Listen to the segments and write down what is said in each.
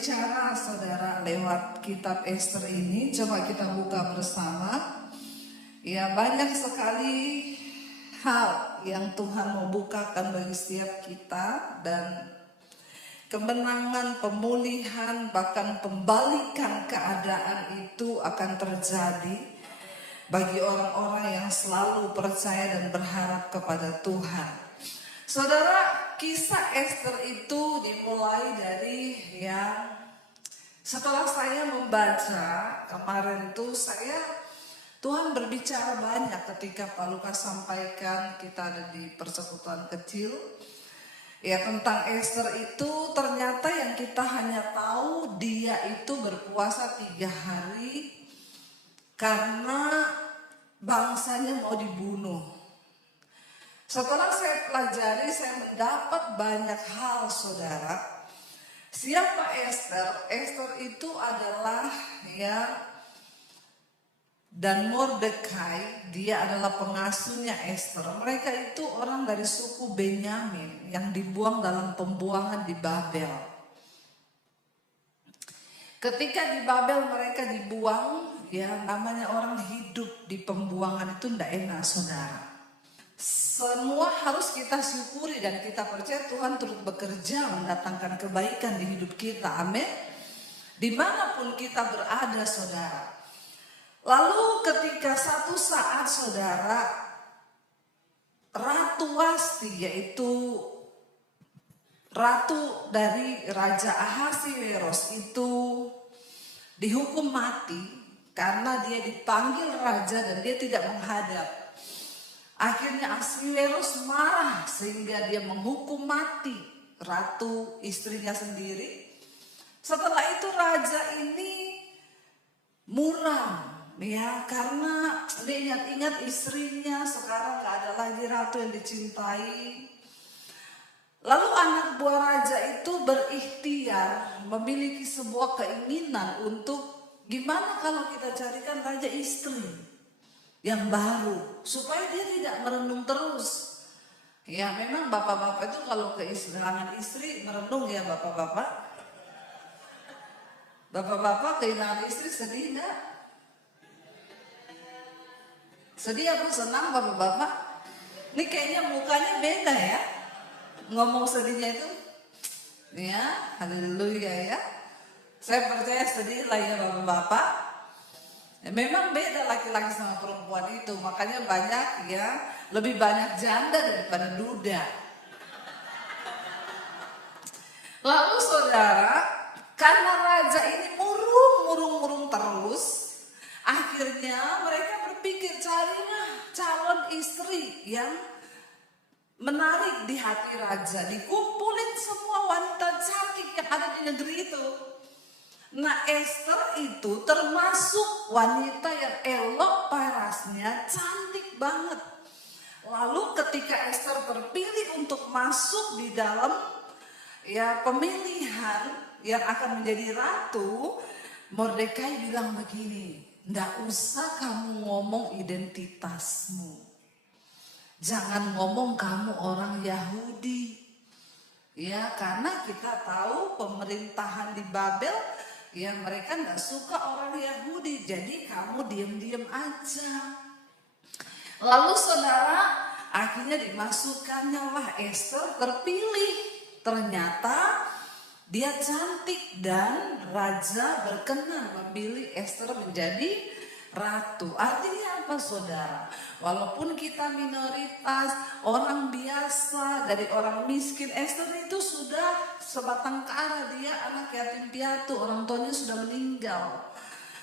berbicara saudara lewat kitab Ester ini. Coba kita buka bersama. Ya, banyak sekali hal yang Tuhan mau bukakan bagi setiap kita, dan kemenangan, pemulihan, bahkan pembalikan keadaan itu akan terjadi bagi orang-orang yang selalu percaya dan berharap kepada Tuhan. Saudara, kisah Ester itu dimulai dari setelah saya membaca kemarin tuh Tuhan berbicara banyak ketika Pak Lukas sampaikan, kita ada di persekutuan kecil. Ya, tentang Ester itu ternyata yang kita hanya tahu dia itu berpuasa 3 hari karena bangsanya mau dibunuh. Setelah saya pelajari, saya mendapat banyak hal, saudara. Siapa Ester? Ester itu adalah dan Mordekai, dia adalah pengasuhnya Ester. Mereka itu orang dari suku Benyamin yang dibuang dalam pembuangan di Babel. Ketika di Babel mereka dibuang, namanya orang hidup di pembuangan itu tidak enak, saudara. Semua harus kita syukuri dan kita percaya Tuhan turut bekerja mendatangkan kebaikan di hidup kita. Amin. Dimanapun kita berada, saudara. Lalu ketika satu saat, saudara, Ratu Wasti, yaitu ratu dari Raja Ahasiweros, itu dihukum mati karena dia dipanggil raja dan dia tidak menghadap. Akhirnya Ahasiweros marah sehingga dia menghukum mati ratu istrinya sendiri. Setelah itu raja ini muram, karena dia ingat-ingat istrinya, sekarang gak ada lagi ratu yang dicintai. Lalu anak buah raja itu berikhtiar memiliki sebuah keinginan untuk gimana kalau kita carikan raja istri yang baru, supaya dia tidak merenung terus. Ya, memang bapak-bapak itu kalau kehilangan istri merenung, ya bapak-bapak. Bapak-bapak kehilangan istri sedih enggak? Sedih apa senang bapak-bapak? Ini kayaknya mukanya beda ya, ngomong sedihnya itu. Ya, haleluya ya. Saya percaya sedih lah ya bapak-bapak. Memang beda laki-laki sama perempuan itu, makanya banyak lebih banyak janda daripada duda. Lalu saudara, karena raja ini murung terus, akhirnya mereka berpikir carilah calon istri yang menarik di hati raja. Dikumpulin semua wanita cantik yang ada di negeri itu. Nah, Ester itu termasuk wanita yang elok parasnya, cantik banget. Lalu ketika Ester terpilih untuk masuk di dalam pemilihan yang akan menjadi ratu, Mordekai bilang begini, "Nggak usah kamu ngomong identitasmu. Jangan ngomong kamu orang Yahudi." Ya, karena kita tahu pemerintahan di Babel, mereka nggak suka orang Yahudi, jadi kamu diam-diam aja. Lalu saudara, akhirnya dimasukkannya lah Ester, terpilih. Ternyata dia cantik dan raja berkenan memilih Ester menjadi ratu. Artinya apa, saudara? Walaupun kita minoritas, orang biasa, dari orang miskin, Ester itu sudah sebatang kara, dia anak yatim piatu, orang tuanya sudah meninggal.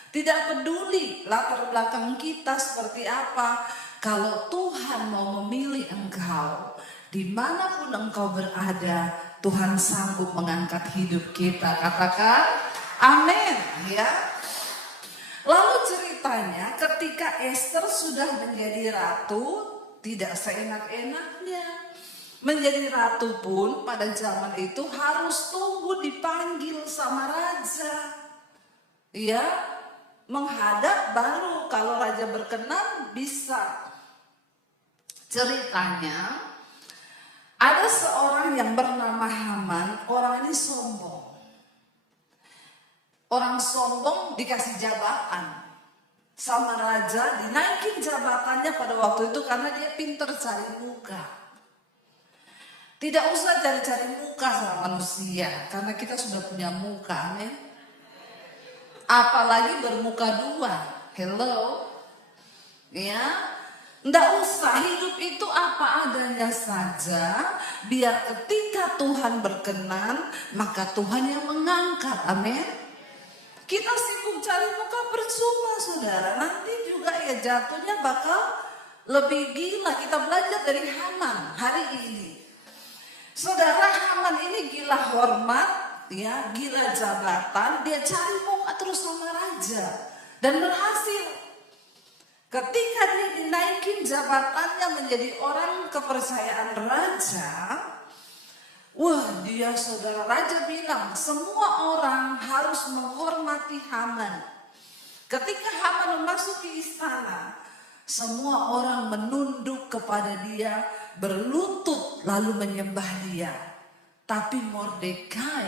Tidak peduli latar belakang kita seperti apa, kalau Tuhan mau memilih engkau, dimanapun engkau berada, Tuhan sanggup mengangkat hidup kita. Katakan amin ya. Lalu ceritanya ketika Ester sudah menjadi ratu, tidak seenak-enaknya. Menjadi ratu pun pada zaman itu harus tunggu dipanggil sama raja. Menghadap baru kalau raja berkenan bisa. Ceritanya ada seorang yang bernama Haman, orang ini sombong. Orang sombong dikasih jabatan sama raja, dinaikin jabatannya pada waktu itu karena dia pinter cari muka. Tidak usah cari-cari muka sama manusia, karena kita sudah punya muka, amin. Apalagi bermuka dua, hello, ya. Nggak usah, hidup itu apa adanya saja, biar ketika Tuhan berkenan, maka Tuhan yang mengangkat, amin. Kita sibuk cari muka percuma, saudara. Nanti juga ya jatuhnya bakal lebih gila. Kita belajar dari Haman hari ini. Saudara, Haman ini gila hormat, ya, gila jabatan. Dia cari muka terus sama raja dan berhasil. Ketika dia dinaikin jabatannya menjadi orang kepercayaan raja, wah, dia saudara raja bilang semua orang harus menghormati Haman. Ketika Haman memasuki istana, semua orang menunduk kepada dia, berlutut lalu menyembah dia. Tapi Mordekai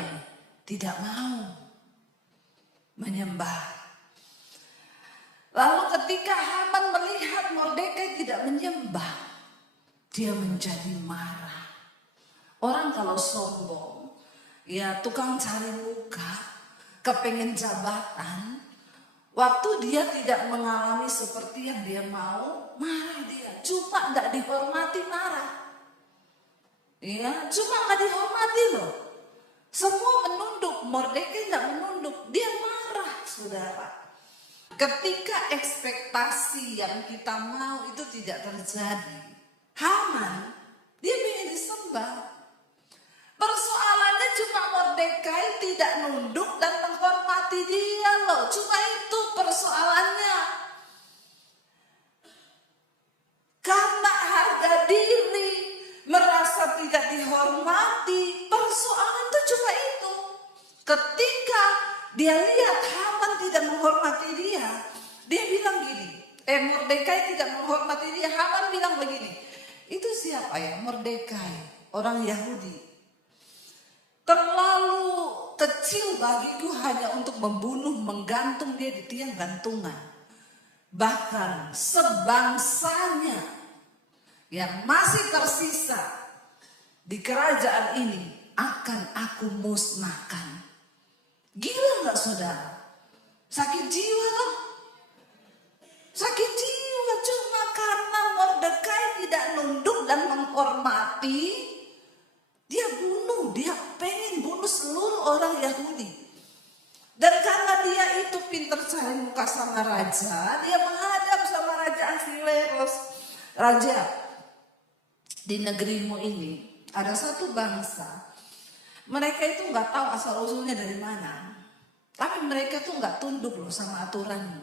tidak mau menyembah. Lalu ketika Haman melihat Mordekai tidak menyembah, dia menjadi marah. Orang kalau sombong, ya tukang cari muka, kepengen jabatan, waktu dia tidak mengalami seperti yang dia mau, marah dia. Cuma gak dihormati, marah. Ya, cuma gak dihormati loh. Semua menunduk, Mordekai gak menunduk, dia marah, saudara. Ketika ekspektasi yang kita mau itu tidak terjadi, Haman, dia ingin disembah. Persoalannya cuma Mordekai tidak nunduk dan menghormati dia loh. Cuma itu persoalannya. Karena harga diri, merasa tidak dihormati, persoalan itu cuma itu. Ketika dia lihat Haman tidak menghormati dia, dia bilang gini, Mordekai tidak menghormati dia, Haman bilang begini, itu siapa ya Mordekai, orang Yahudi. Terlalu kecil bagiku hanya untuk membunuh, menggantung dia di tiang gantungan. Bahkan sebangsanya yang masih tersisa di kerajaan ini akan aku musnahkan. Gila gak saudara? Sakit jiwa kan? Sakit jiwa cuma karena Mordekai tidak nunduk dan menghormati. Dia bunuh, dia pengen bunuh seluruh orang Yahudi. Dan karena dia itu pintar cari muka sama raja, dia menghadap sama Raja Ahasiweros. Raja, di negerimu ini ada satu bangsa. Mereka itu nggak tahu asal usulnya dari mana. Tapi mereka tuh nggak tunduk loh sama aturanmu.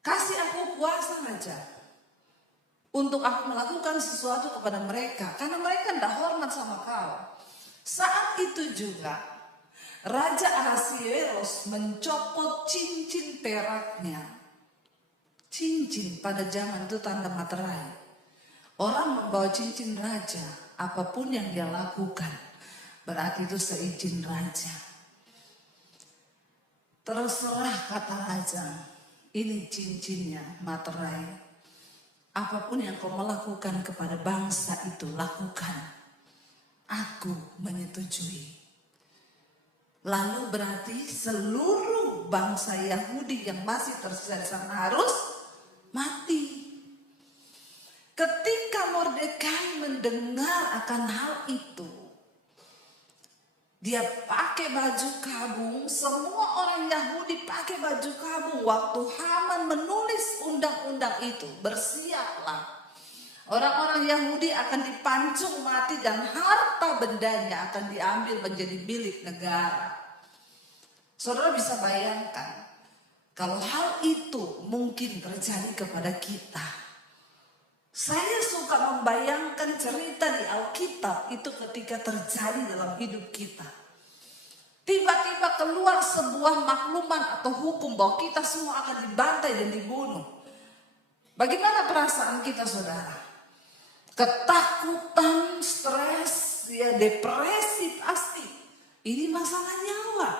Kasih aku kuasa aja untuk aku melakukan sesuatu kepada mereka. Karena mereka tidak hormat sama kau. Saat itu juga Raja Ahasiweros mencopot cincin peraknya. Cincin pada zaman itu tanda materai. Orang membawa cincin raja, apapun yang dia lakukan, berarti itu seizin raja. Terserah kata raja, ini cincinnya materai. Apapun yang kau melakukan kepada bangsa itu, lakukan. Aku menyetujui. Lalu berarti seluruh bangsa Yahudi yang masih tersisa di sana harus mati. Ketika Mordekai mendengar akan hal itu, dia pakai baju kabung. Semua orang Yahudi pakai baju kabung. Waktu Haman menulis undang-undang itu, bersiaplah. Orang-orang Yahudi akan dipancung mati dan harta bendanya akan diambil menjadi milik negara. Saudara bisa bayangkan kalau hal itu mungkin terjadi kepada kita. Saya suka membayangkan cerita di Alkitab itu ketika terjadi dalam hidup kita. Tiba-tiba keluar sebuah makluman atau hukum bahwa kita semua akan dibantai dan dibunuh. Bagaimana perasaan kita, saudara? Ketakutan, stres, ya depresi pasti. Ini masalah nyawa.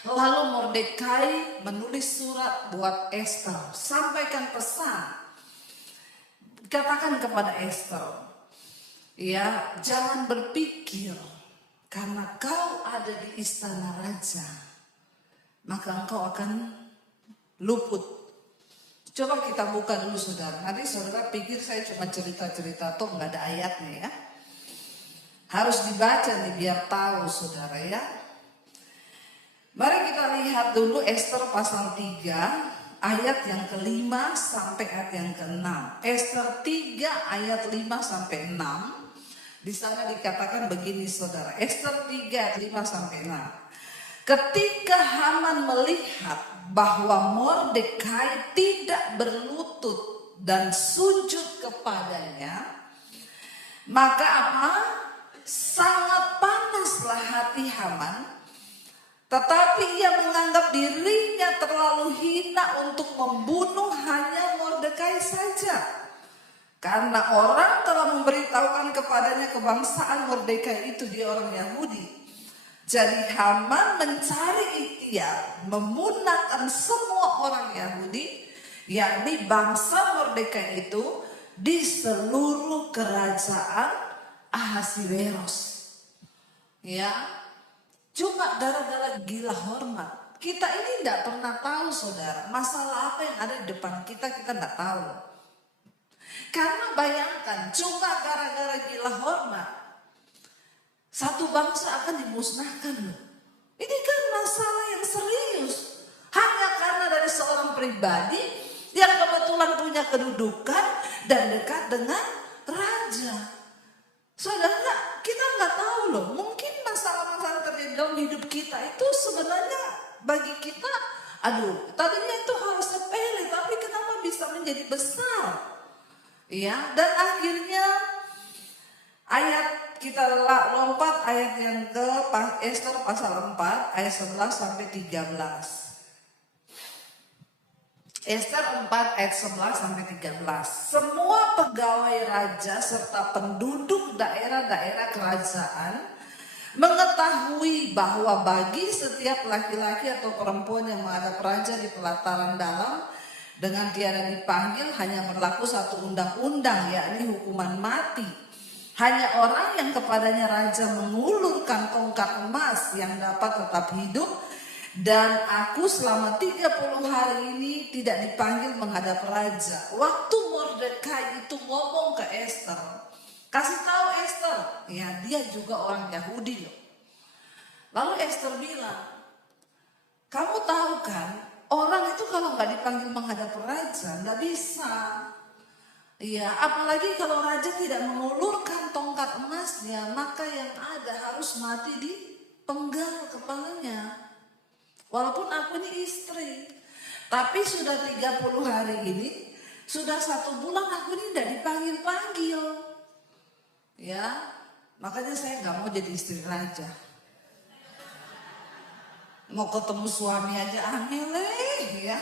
Lalu Mordekai menulis surat buat Esther, sampaikan pesan, katakan kepada Esther, ya, jangan berpikir karena kau ada di istana raja, maka engkau akan luput. Coba kita buka dulu saudara. Nanti saudara pikir saya cuma cerita-cerita, toh nggak ada ayatnya ya. Harus dibaca nih biar tahu saudara ya. Mari kita lihat dulu Esther pasal 3 ayat yang ke-5 sampai ayat yang ke-6. Esther 3 ayat 5 sampai 6. Di sana dikatakan begini saudara. Esther 3 ayat 5 sampai 6. Ketika Haman melihat bahwa Mordekai tidak berlutut dan sujud kepadanya, maka apa? Sangat panaslah hati Haman, tetapi ia menganggap dirinya terlalu hina untuk membunuh hanya Mordekai saja. Karena orang telah memberitahukan kepadanya kebangsaan Mordekai itu dia orang Yahudi. Jadi Haman mencari ikhtiar memunahkan semua orang Yahudi, yakni bangsa Mordekai itu di seluruh kerajaan Ahasiweros. Ya, cuma gara-gara gila hormat. Kita ini tidak pernah tahu saudara, masalah apa yang ada di depan kita tidak tahu. Karena bayangkan, cuma gara-gara gila hormat, satu bangsa akan dimusnahkan loh. Ini kan masalah yang serius. Hanya karena dari seorang pribadi yang kebetulan punya kedudukan dan dekat dengan raja. Saudara, kita nggak tahu loh. Mungkin masalah-masalah terjadi dalam hidup kita itu sebenarnya bagi kita, aduh, tadinya itu hal sepele, tapi kenapa bisa menjadi besar? Ya, dan akhirnya ayat kita lompat ayat yang ke Esther pasal 4 ayat 11 sampai 13. Esther 4 ayat 11 sampai 13. Semua pegawai raja serta penduduk daerah-daerah kerajaan mengetahui bahwa bagi setiap laki-laki atau perempuan yang menghadap raja di pelataran dalam dengan tiada dipanggil hanya berlaku satu undang-undang, yakni hukuman mati. Hanya orang yang kepadanya raja mengulurkan tongkat emas yang dapat tetap hidup. Dan aku selama 30 hari ini tidak dipanggil menghadap raja. Waktu Mordekai itu ngomong ke Esther, kasih tahu Esther, ya dia juga orang Yahudi loh. Lalu Esther bilang, kamu tahu kan, orang itu kalau nggak dipanggil menghadap raja nggak bisa. Iya, apalagi kalau raja tidak mengulurkan tongkat emasnya, maka yang ada harus mati di penggal kepalanya. Walaupun aku ini istri, tapi sudah 30 hari ini, sudah 1 bulan aku ini tidak dipanggil-panggil. Ya, makanya saya nggak mau jadi istri raja. Mau ketemu suami aja aneh ya.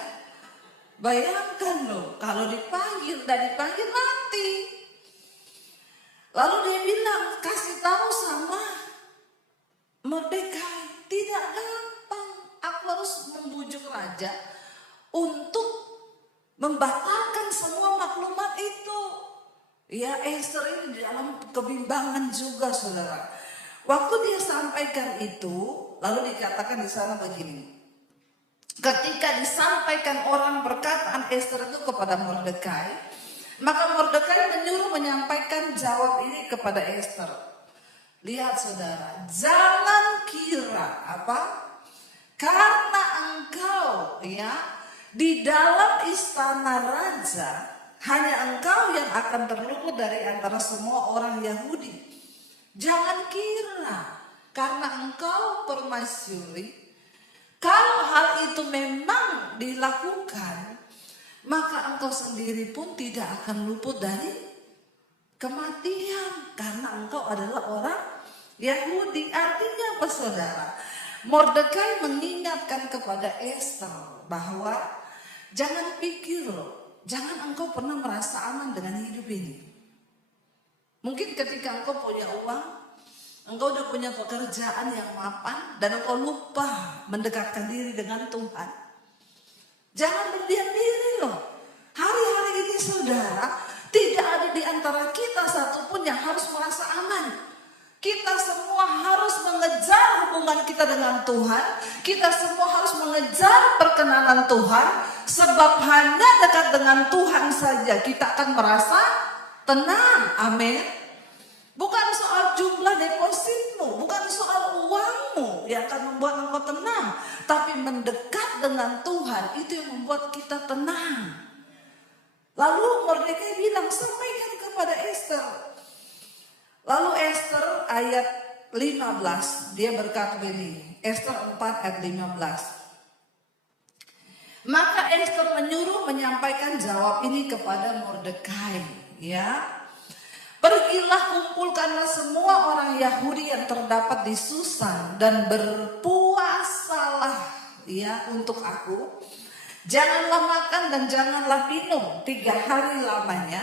Bayangkan loh, kalau dipanggil, dan dipanggil mati. Lalu dia bilang, kasih tahu sama Mordekai, tidak gampang. Aku harus membujuk raja untuk membatalkan semua maklumat itu. Ya, Esther ini di dalam kebimbangan juga saudara. Waktu dia sampaikan itu, lalu dikatakan di sana begini. Ketika disampaikan orang perkataan Esther itu kepada Mordekai, maka Mordekai menyuruh menyampaikan jawab ini kepada Esther. Lihat saudara, jangan kira apa? Karena engkau ya di dalam istana raja, hanya engkau yang akan terluput dari antara semua orang Yahudi. Jangan kira karena engkau permasyuri. Kalau hal itu memang dilakukan, maka engkau sendiri pun tidak akan luput dari kematian. Karena engkau adalah orang Yahudi. Artinya apa saudara? Mordekai mengingatkan kepada Esther bahwa jangan pikir loh, jangan engkau pernah merasa aman dengan hidup ini. Mungkin ketika engkau punya uang, Engkau udah punya pekerjaan yang mapan dan engkau lupa mendekatkan diri dengan Tuhan. Jangan berdiam diri loh. Hari-hari ini saudara, tidak ada di antara kita satupun yang harus merasa aman. Kita semua harus mengejar hubungan kita dengan Tuhan. Kita semua harus mengejar perkenanan Tuhan. Sebab hanya dekat dengan Tuhan saja kita akan merasa tenang. Amin. Bukan soal jumlah depositmu, bukan soal uangmu yang akan membuat engkau tenang. Tapi mendekat dengan Tuhan itu yang membuat kita tenang. Lalu Mordekai bilang, sampaikan kepada Esther. Lalu Esther ayat 15, dia berkata begini, Esther 4 ayat 15. Maka Esther menyuruh menyampaikan jawab ini kepada Mordekai, ya. Pergilah, kumpulkanlah semua orang Yahudi yang terdapat di Susan dan berpuasalah, ya, untuk aku. Janganlah makan dan janganlah minum 3 hari lamanya,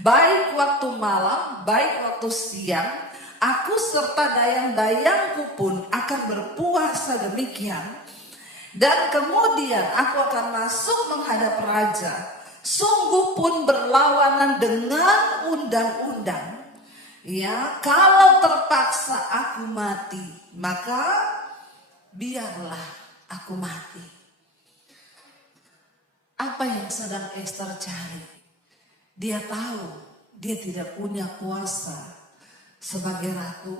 baik waktu malam, baik waktu siang. Aku serta dayang-dayangku pun akan berpuasa demikian. Dan kemudian aku akan masuk menghadap raja. Sungguh pun berlawanan dengan undang-undang. Ya, kalau terpaksa aku mati, maka biarlah aku mati. Apa yang sedang Esther cari? Dia tahu dia tidak punya kuasa sebagai ratu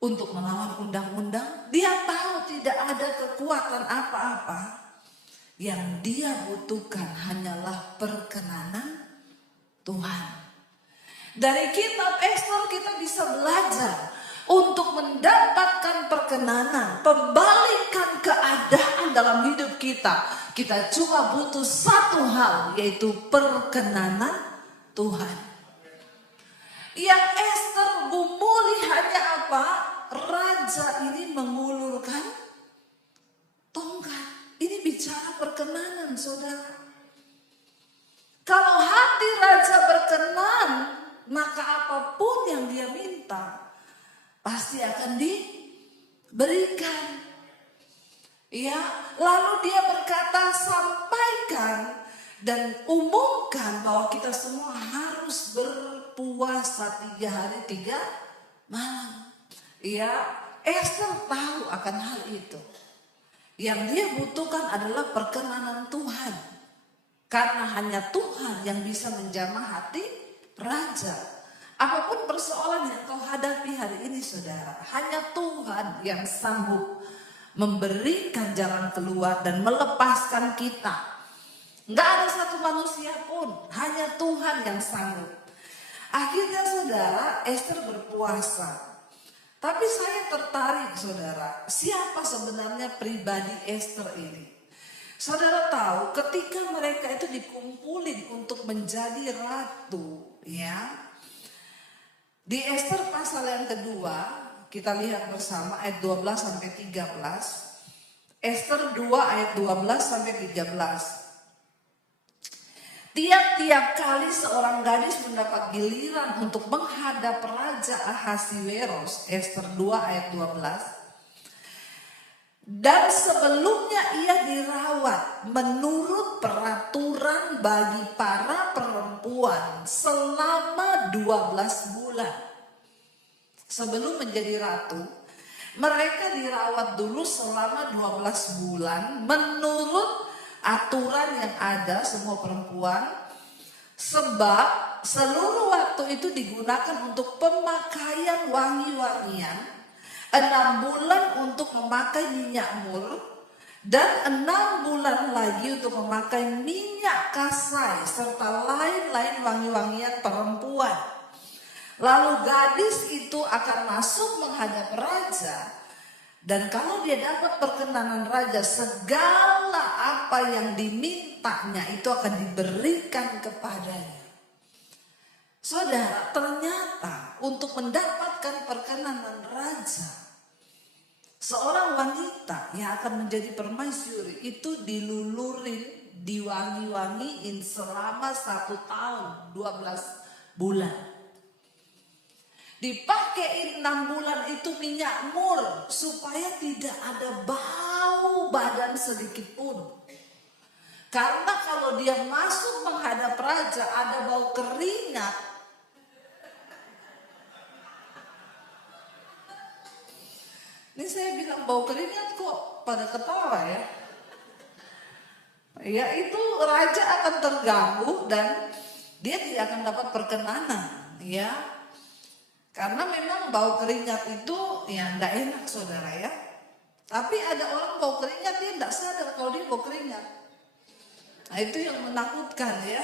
untuk melawan undang-undang. Dia tahu tidak ada kekuatan apa-apa. Yang dia butuhkan hanyalah perkenanan Tuhan. Dari kitab Esther kita bisa belajar untuk mendapatkan perkenanan, pembalikan keadaan dalam hidup kita. Kita cuma butuh satu hal, yaitu perkenanan Tuhan. Yang Esther gumuli hanya apa? Raja ini mengulurkan tongkat. Ini bicara perkenanan, saudara. Kalau hati raja berkenan, maka apapun yang dia minta pasti akan diberikan. Ya, lalu dia berkata, sampaikan dan umumkan bahwa kita semua harus berpuasa 3 hari 3 malam. Ya, Esther tahu akan hal itu. Yang dia butuhkan adalah perkenanan Tuhan. Karena hanya Tuhan yang bisa menjamah hati raja. Apapun persoalan yang kau hadapi hari ini, saudara, hanya Tuhan yang sanggup memberikan jalan keluar dan melepaskan kita. Nggak ada satu manusia pun, hanya Tuhan yang sanggup. Akhirnya saudara, Esther berpuasa. Tapi saya tertarik, saudara, siapa sebenarnya pribadi Esther ini? Saudara tahu ketika mereka itu dikumpulin untuk menjadi ratu, ya. Di Esther pasal yang kedua, kita lihat bersama ayat 12 sampai 13. Esther 2 ayat 12 sampai 13. Tiap-tiap kali seorang gadis mendapat giliran untuk menghadap Raja Ahasiweros, Esther 2 ayat 12. Dan sebelumnya ia dirawat menurut peraturan bagi para perempuan selama 12 bulan. Sebelum menjadi ratu, mereka dirawat dulu selama 12 bulan menurut aturan yang ada semua perempuan, sebab seluruh waktu itu digunakan untuk pemakaian wangi-wangian, 6 bulan untuk memakai minyak mur, dan 6 bulan lagi untuk memakai minyak kasai serta lain-lain wangi-wangian perempuan. Lalu gadis itu akan masuk menghadap raja. Dan kalau dia dapat perkenanan raja, segala apa yang dimintanya itu akan diberikan kepadanya. Saudara, ternyata untuk mendapatkan perkenanan raja, seorang wanita yang akan menjadi permaisuri itu dilulurin, diwangi-wangiin selama 1 tahun 12 bulan. Dipakein 6 bulan itu minyak mur supaya tidak ada bau badan sedikit pun. Karena kalau dia masuk menghadap raja ada bau keringat. Ini saya bilang bau keringat kok pada ketawa ya. Ya itu raja akan terganggu dan dia tidak akan dapat perkenanan ya. Karena memang bau keringat itu ya enggak enak saudara ya. Tapi ada orang bau keringat dia enggak sadar kalau dia bau keringat. Nah itu yang menakutkan ya.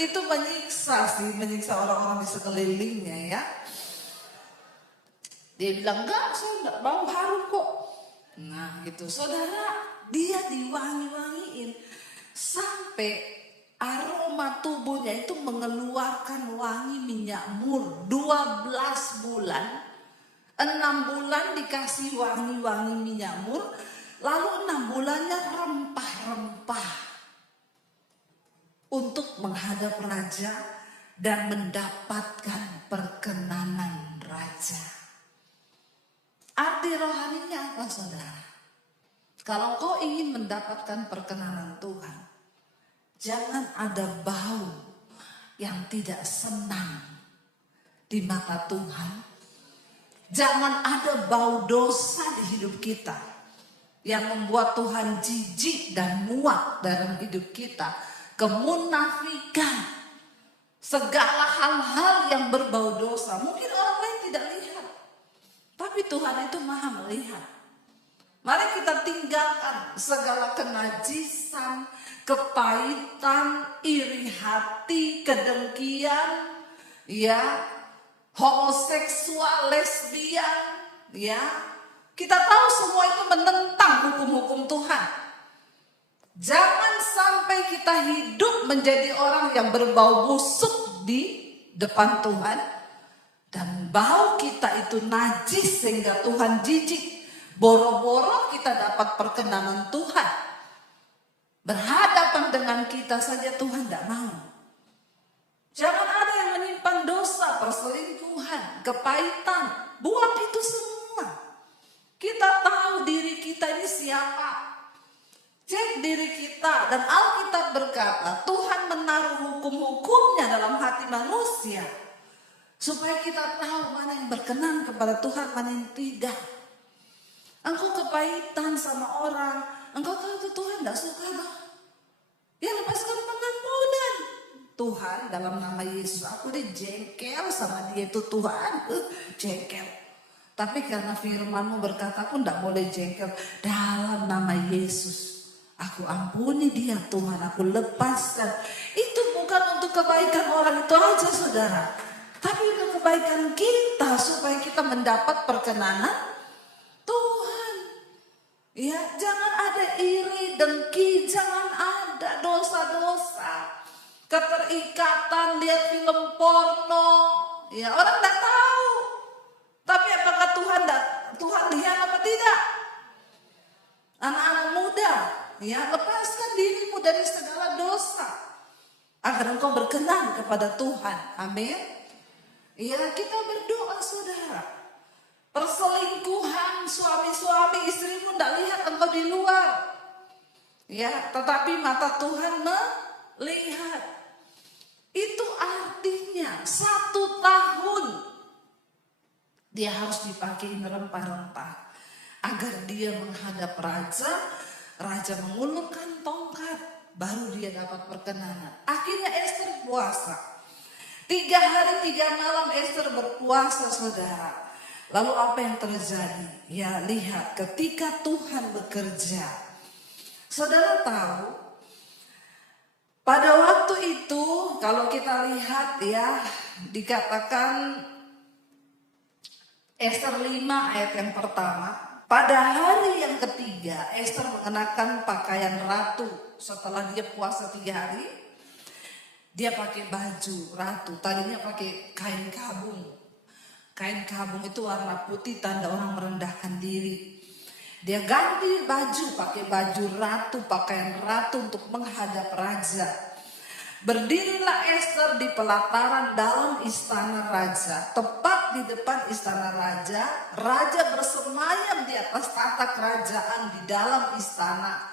Itu menyiksa orang-orang di sekelilingnya ya. Dia bilang enggak, saya enggak bau harum kok. Nah gitu saudara, dia diwangi-wangiin sampai aroma tubuhnya itu mengeluarkan wangi minyak mur 12 bulan. 6 bulan dikasih wangi-wangi minyak mur. Lalu 6 bulannya rempah-rempah untuk menghadap raja dan mendapatkan perkenanan raja. Arti rohaninya apa saudara? Kalau kau ingin mendapatkan perkenanan Tuhan, jangan ada bau yang tidak senang di mata Tuhan. Jangan ada bau dosa di hidup kita yang membuat Tuhan jijik dan muak dalam hidup kita. Kemunafikan, segala hal-hal yang berbau dosa. Mungkin orang lain tidak lihat, tapi Tuhan itu maha melihat. Mari kita tinggalkan segala kenajisan, kepahitan, iri hati, kedengkian, ya, homoseksual, lesbian, ya. Kita tahu semua itu menentang hukum-hukum Tuhan. Jangan sampai kita hidup menjadi orang yang berbau busuk di depan Tuhan. Dan bau kita itu najis sehingga Tuhan jijik. Boro-boro kita dapat perkenanan Tuhan. Berhadapan dengan kita saja Tuhan tidak mau. Jangan ada yang menyimpan dosa, perselingkuhan, kepahitan. Buang itu semua. Kita tahu diri kita ini siapa. Cek diri kita. Dan Alkitab berkata Tuhan menaruh hukum-hukumnya dalam hati manusia. Supaya kita tahu mana yang berkenan kepada Tuhan, mana yang tidak. Engkau kepahitan sama orang. Engkau tahu itu Tuhan tidak suka bang. Ya lepaskan pengampunan. Tuhan dalam nama Yesus. Aku udah jengkel sama dia itu Tuhan. Jengkel. Tapi karena firman-Mu berkata aku tidak boleh jengkel. Dalam nama Yesus. Aku ampuni dia Tuhan. Aku lepaskan. Itu bukan untuk kebaikan orang itu aja saudara. Tapi untuk kebaikan kita. Supaya kita mendapat perkenanan Tuhan. Ya, jangan ada iri, dengki. Jangan ada dosa-dosa. Keterikatan, lihat film porno. Ya, orang tidak tahu. Tapi apakah Tuhan lihat apa tidak? Anak-anak muda, ya lepaskan dirimu dari segala dosa agar engkau berkenan kepada Tuhan. Amin. Ya kita berdoa saudara. Perselingkuhan suami-suami istrimu tidak lihat engkau di luar. Ya, tetapi mata Tuhan melihat. Itu artinya 1 tahun. Dia harus dipakai rempah-rempah agar dia menghadap raja. Raja mengulurkan tongkat, baru dia dapat perkenanan. Akhirnya Ester puasa. 3 hari 3 malam Ester berpuasa saudara. Lalu apa yang terjadi? Ya lihat ketika Tuhan bekerja. Saudara tahu pada waktu itu kalau kita lihat ya dikatakan Ester 5 ayat yang pertama. Pada hari yang ketiga Ester mengenakan pakaian ratu. Setelah dia puasa 3 hari. Dia pakai baju ratu. Tadinya pakai kain kabung. Kain kabung itu warna putih tanda orang merendahkan diri. Dia ganti baju pakai baju ratu. Pakaian ratu untuk menghadap raja. Berdirilah Ester di pelataran dalam istana raja. Tepat di depan istana raja, raja bersemayam di atas tahta kerajaan di dalam istana,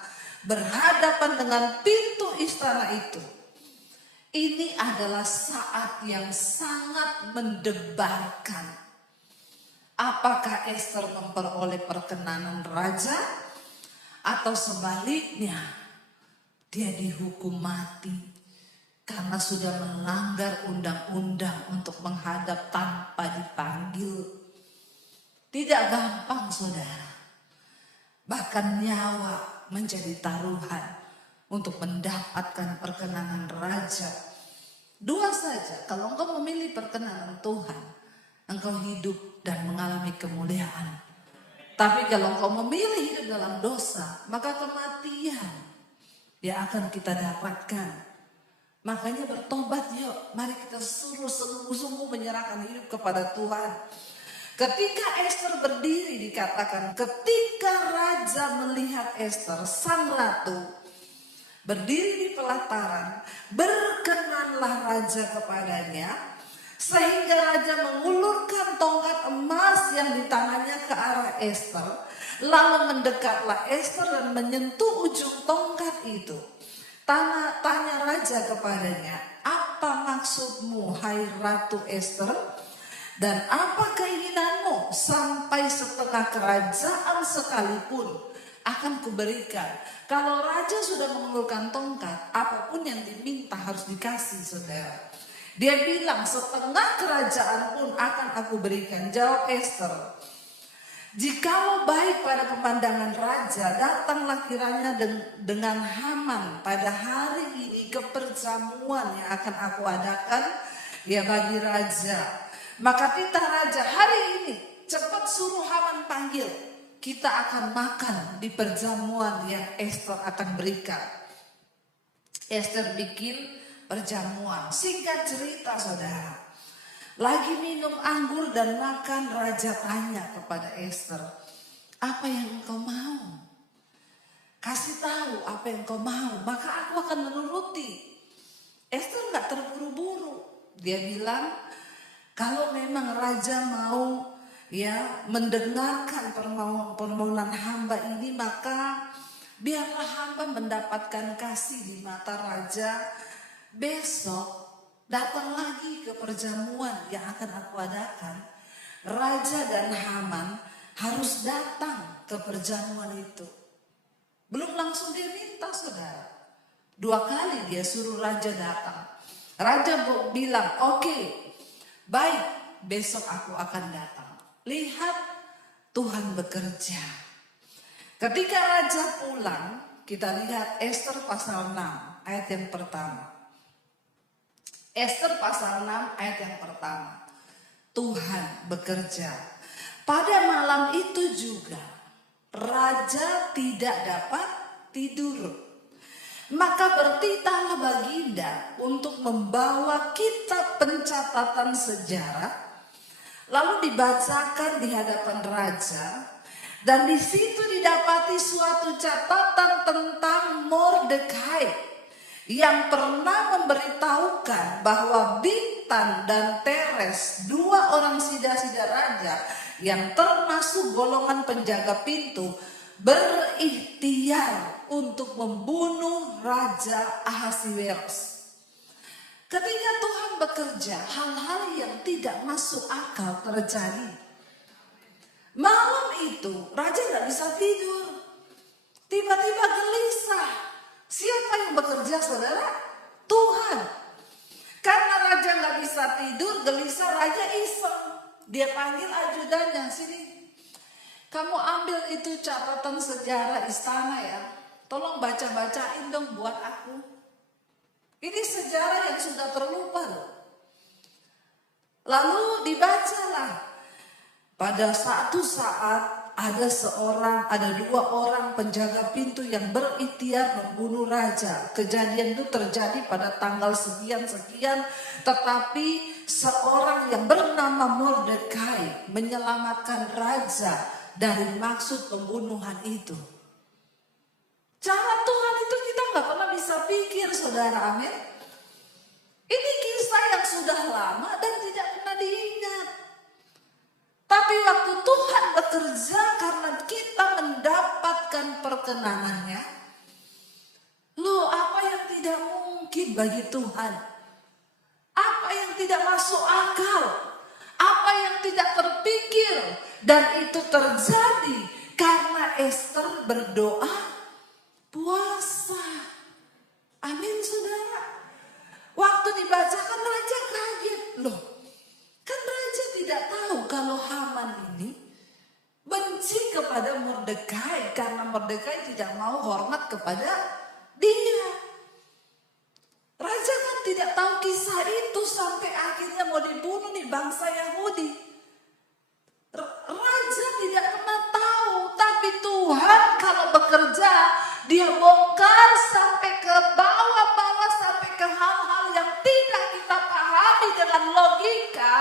berhadapan dengan pintu istana itu. Ini adalah saat yang sangat mendebarkan. Apakah Ester memperoleh perkenanan raja atau sebaliknya dia dihukum mati karena sudah melanggar undang-undang untuk menghadap tanpa dipanggil? Tidak gampang, saudara. Bahkan nyawa menjadi taruhan untuk mendapatkan perkenanan raja. Dua saja, kalau engkau memilih perkenanan Tuhan, engkau hidup dan mengalami kemuliaan. Tapi kalau engkau memilih hidup dalam dosa, maka kematian yang akan kita dapatkan. Makanya bertobat yuk, mari kita sungguh-sungguh menyerahkan hidup kepada Tuhan. Ketika Ester berdiri dikatakan ketika raja melihat Ester, sang ratu, berdiri di pelataran, berkenanlah raja kepadanya, sehingga raja mengulurkan tongkat emas yang di tangannya ke arah Ester. Lalu mendekatlah Ester dan menyentuh ujung tongkat itu. Tanya raja kepadanya, apa maksudmu hai Ratu Ester? Dan apa keinginanmu? Sampai setengah kerajaan sekalipun akan kuberikan. Kalau raja sudah mengulurkan tongkat, apapun yang diminta harus dikasih, saudara. Dia bilang setengah kerajaan pun akan aku berikan. Jawab Ester, jikalau baik pada pemandangan raja, datanglah kiranya dengan Haman pada hari ini ke perjamuan yang akan aku adakan ya bagi raja. Maka titah raja, hari ini cepat suruh Haman panggil. Kita akan makan di perjamuan yang Ester akan berikan. Ester bikin perjamuan. Singkat cerita, saudara, lagi minum anggur dan makan, raja tanya kepada Ester, apa yang engkau mau? Kasih tahu apa yang engkau mau, maka aku akan menuruti. Ester gak terburu-buru. Dia bilang, kalau memang raja mau ya mendengarkan permohonan hamba ini, maka biarlah hamba mendapatkan kasih di mata raja. Besok datang lagi ke perjamuan yang akan aku adakan. Raja dan Haman harus datang ke perjamuan itu. Belum langsung dia minta, saudara. 2 kali dia suruh raja datang. Raja bilang, oke, baik, besok aku akan datang. Lihat Tuhan bekerja. Ketika raja pulang, kita lihat Ester pasal 6 ayat yang pertama. Ester pasal 6 ayat yang pertama. Tuhan bekerja. Pada malam itu juga raja tidak dapat tidur. Maka bertitahlah baginda untuk membawa kitab pencatatan sejarah, lalu dibacakan di hadapan raja. Dan di situ didapati suatu catatan tentang Mordekai yang pernah memberitahukan bahwa Bigtan dan Teres, 2 orang sida-sida raja yang termasuk golongan penjaga pintu, berikhtiar untuk membunuh Raja Ahasiweros. Ketika Tuhan bekerja, hal-hal yang tidak masuk akal terjadi. Malam itu raja gak bisa tidur. Tiba-tiba gelisah. Siapa yang bekerja, saudara? Tuhan. Karena raja gak bisa tidur, gelisah, raja iseng. Dia panggil ajudannya, sini. Kamu ambil itu catatan sejarah istana ya. Tolong baca-bacain dong buat aku. Ini sejarah yang sudah terlupa loh. Lalu dibacalah. Pada satu saat ada 2 orang penjaga pintu yang berikhtiar membunuh raja. Kejadian itu terjadi pada tanggal sekian-sekian, tetapi seorang yang bernama Mordekai menyelamatkan raja dari maksud pembunuhan itu. Cara Tuhan itu kita gak pernah bisa pikir, saudara, amin. sudah lama dan tidak pernah diingat. Tapi waktu Tuhan bekerja karena kita mendapatkan perkenanannya, loh, apa yang tidak mungkin bagi Tuhan? Apa yang tidak masuk akal? Apa yang tidak terpikir? Dan itu terjadi karena Ester berdoa puasa. Amin, saudara. Waktu dibacakan raja kaget. Loh, kan raja tidak tahu kalau Haman ini benci kepada Mordekai karena Mordekai tidak mau hormat kepada dia. Raja kan tidak tahu kisah itu sampai akhirnya mau dibunuh nih bangsa Yahudi. Raja tidak pernah tahu, tapi Tuhan kalau bekerja dia bongkar sampai ke bawah-bawah, sampai ke hal-hal yang tidak kita pahami dengan logika.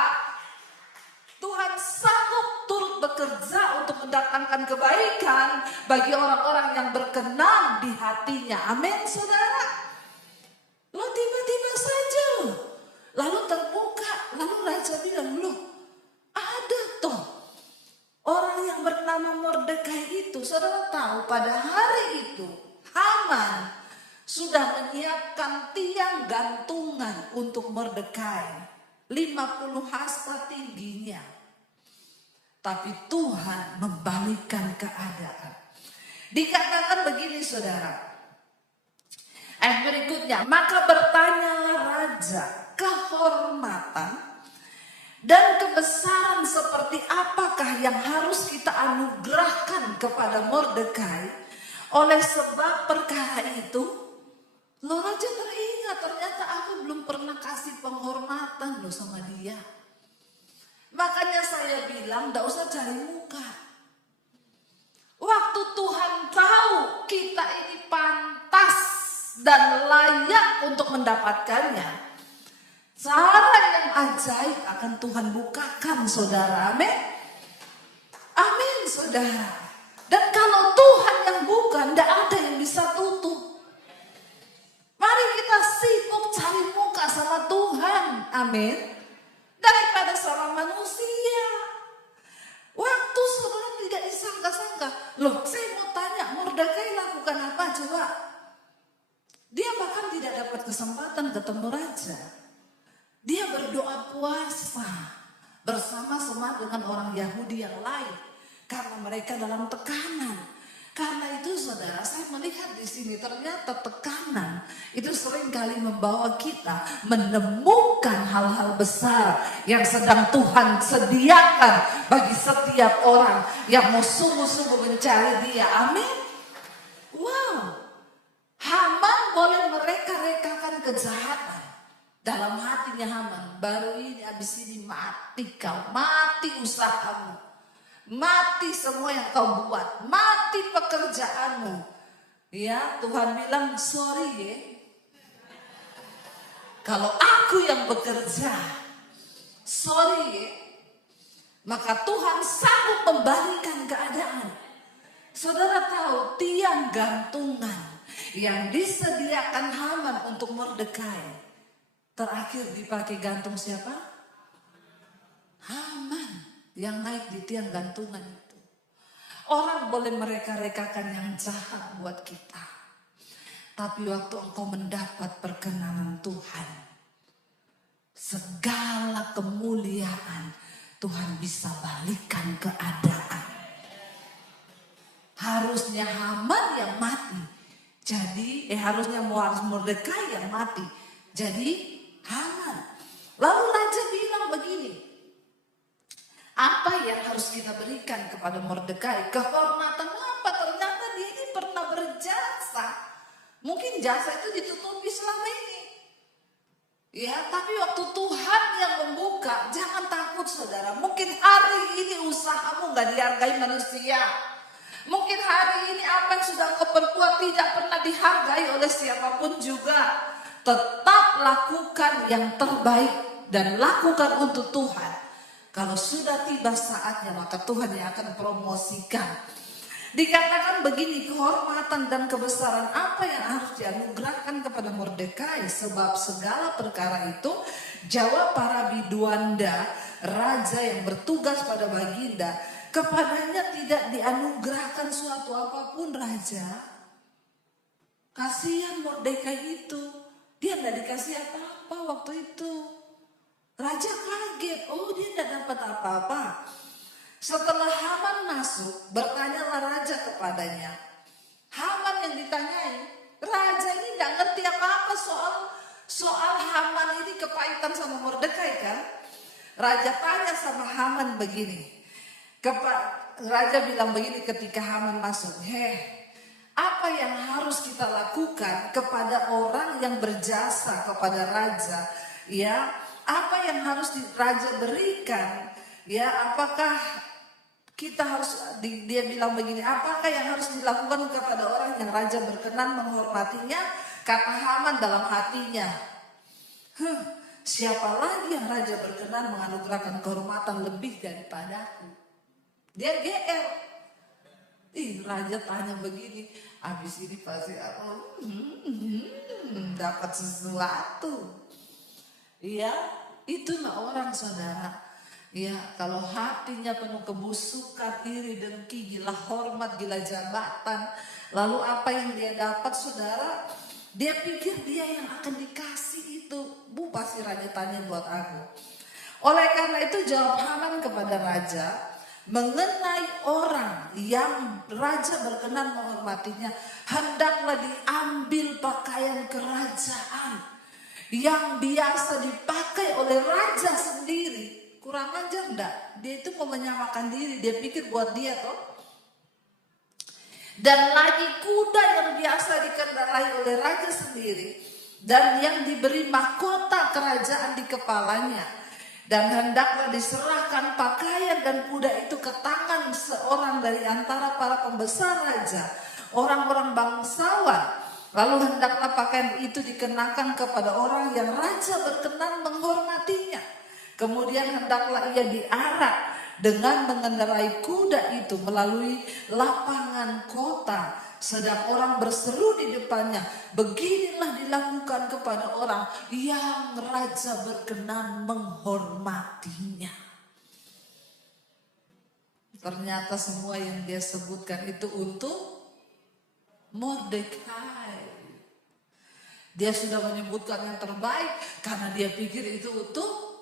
Tuhan sanggup turut bekerja untuk mendatangkan kebaikan bagi orang-orang yang berkenan di hatinya. Amin, saudara. Loh, tiba-tiba saja lalu terbuka, lalu raja bilang, loh, ada toh orang yang bernama Mordekai itu. Saudara tahu pada hari itu Haman sudah menyiapkan tiang gantungan untuk Mordekai, 50 hasta tingginya. Tapi Tuhan membalikkan keadaan. Dikatakan begini, saudara. Ayat berikutnya, maka bertanyalah raja, kehormatan dan kebesaran seperti apakah yang harus kita anugerahkan kepada Mordekai oleh sebab perkara itu? Loh, raja teringat, ternyata aku belum pernah kasih penghormatan loh sama dia. Makanya saya bilang, gak usah cari muka. Waktu Tuhan tahu kita ini pantas dan layak untuk mendapatkannya, cara yang ajaib akan Tuhan bukakan, saudara. Amin. Amin, saudara. Dan kalau Tuhan yang buka, tidak ada yang bisa tutup. Mari kita sibuk cari muka sama Tuhan. Amin. Daripada sama manusia. Waktu saudara tidak disangka-sangka. Loh, saya mau tanya, Mordekai lakukan apa coba? Dia bahkan tidak dapat kesempatan ketemu raja. Dia berdoa puasa bersama-sama dengan orang Yahudi yang lain karena mereka dalam tekanan. Karena itu, saudara, saya melihat di sini ternyata tekanan itu seringkali membawa kita menemukan hal-hal besar yang sedang Tuhan sediakan bagi setiap orang yang mau sungguh-sungguh mencari Dia. Amin. Wow. Haman boleh mereka-rekakan kejahatan dalam hatinya. Haman, baru ini habis ini mati kau, mati usahamu, mati semua yang kau buat, mati pekerjaanmu. Ya, Tuhan bilang sorry ya, kalau aku yang bekerja, sorry ya. Maka Tuhan sanggup membalikan keadaan. Saudara tahu tiang gantungan yang disediakan Haman untuk Mordekai terakhir dipakai gantung siapa? Haman yang naik di tiang gantungan itu. Orang boleh mereka-rekakan yang jahat buat kita, tapi waktu engkau mendapat perkenanan Tuhan, segala kemuliaan Tuhan bisa balikan keadaan. Harusnya Haman yang mati, jadi harusnya Mordekai yang mati, jadi Haman. Lalu raja bilang begini, apa yang harus kita berikan kepada Mordekai? Kehormatan apa? Ternyata dia ini pernah berjasa. Mungkin jasa itu ditutupi selama ini. Ya, tapi waktu Tuhan yang membuka, jangan takut, saudara. Mungkin hari ini usahamu gak dihargai manusia. Mungkin hari ini apa yang sudah kau perbuat tidak pernah dihargai oleh siapapun juga. Tetap lakukan yang terbaik dan lakukan untuk Tuhan. Kalau sudah tiba saatnya, maka Tuhan yang akan promosikan. Dikatakan begini, kehormatan dan kebesaran apa yang harus dianugerahkan kepada Mordekai, sebab segala perkara itu jawab para biduanda, raja yang bertugas pada baginda, kepadanya tidak dianugerahkan suatu apapun raja. Kasihan Mordekai itu, dia tidak dikasih apa-apa waktu itu. Raja kaget, oh dia tidak dapat apa-apa. Setelah Haman masuk, bertanyalah raja kepadanya. Haman yang ditanyai, raja ini tidak ngerti apa-apa soal Haman ini kepahitan sama Mordekai kan. Raja tanya sama Haman begini. Raja bilang begini ketika Haman masuk, apa yang harus kita lakukan kepada orang yang berjasa kepada raja? Ya, apa yang harus raja berikan? Ya, apakah kita harus, dia bilang begini, apakah yang harus dilakukan kepada orang yang raja berkenan menghormatinya? Kata Haman dalam hatinya, siapa lagi yang raja berkenan menganugerahkan kehormatan lebih daripadaku? Dia GR. Raja tanya begini, habis ini pasti aku dapat sesuatu. Iya, itulah orang saudara. Ya, kalau hatinya penuh kebusukan, iri, dengki, gila hormat, gila jabatan, lalu apa yang dia dapat saudara, dia pikir dia yang akan dikasih itu. Pasti raja tanya buat aku. Oleh karena itu jawab Haman kepada raja, mengenai orang yang raja berkenan menghormatinya, hendaklah diambil pakaian kerajaan yang biasa dipakai oleh raja sendiri. Kurang ajar enggak? Dia itu mau menyamakan diri, dia pikir buat dia toh. Dan lagi kuda yang biasa dikendarai oleh raja sendiri, dan yang diberi mahkota kerajaan di kepalanya. Dan hendaklah diserahkan pakaian dan kuda itu ke tangan seorang dari antara para pembesar raja, orang-orang bangsawan. Lalu hendaklah pakaian itu dikenakan kepada orang yang raja berkenan menghormatinya. Kemudian hendaklah ia diarak dengan mengendarai kuda itu melalui lapangan kota. Sedang orang berseru di depannya, beginilah dilakukan kepada orang yang raja berkenan menghormatinya. Ternyata semua yang dia sebutkan itu untuk Mordekai. Dia sudah menyebutkan yang terbaik karena dia pikir itu untuk,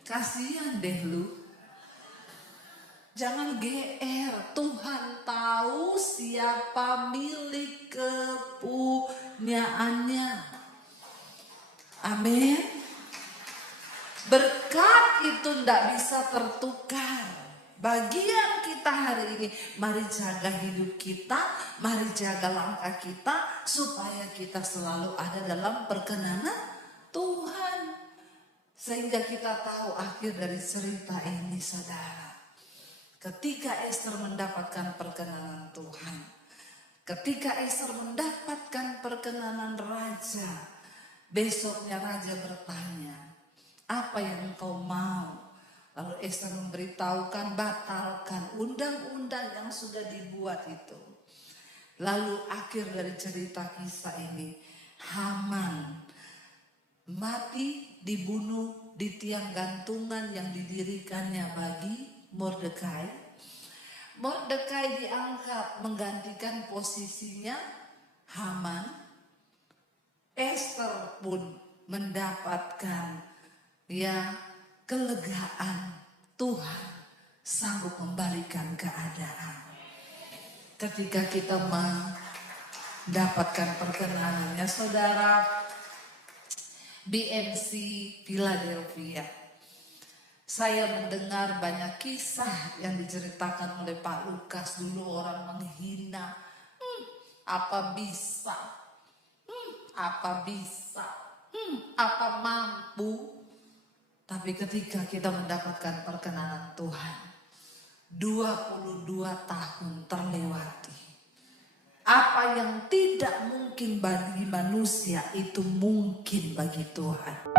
kasihan deh lu. Jangan GR, Tuhan tahu siapa milik kepunyaannya. Amin. Berkat itu tidak bisa tertukar. Bagian kita hari ini, mari jaga hidup kita, mari jaga langkah kita, supaya kita selalu ada dalam perkenanan Tuhan. Sehingga kita tahu akhir dari cerita ini saudara. Ketika Ester mendapatkan perkenanan Tuhan, ketika Ester mendapatkan perkenanan raja, besoknya raja bertanya, apa yang engkau mau? Lalu Ester memberitahukan, batalkan undang-undang yang sudah dibuat itu. Lalu akhir dari cerita kisah ini, Haman mati dibunuh di tiang gantungan yang didirikannya bagi Mordekai. Mordekai diangkat menggantikan posisinya Haman. Ester pun mendapatkan kelegaan. Tuhan sanggup membalikan keadaan. Ketika kita mendapatkan perkenanannya saudara, BMC Philadelphia. Saya mendengar banyak kisah yang diceritakan oleh Pak Lukas. Dulu orang menghina, apa bisa, apa mampu. Tapi ketika kita mendapatkan perkenanan Tuhan, 22 tahun terlewati. Apa yang tidak mungkin bagi manusia itu mungkin bagi Tuhan.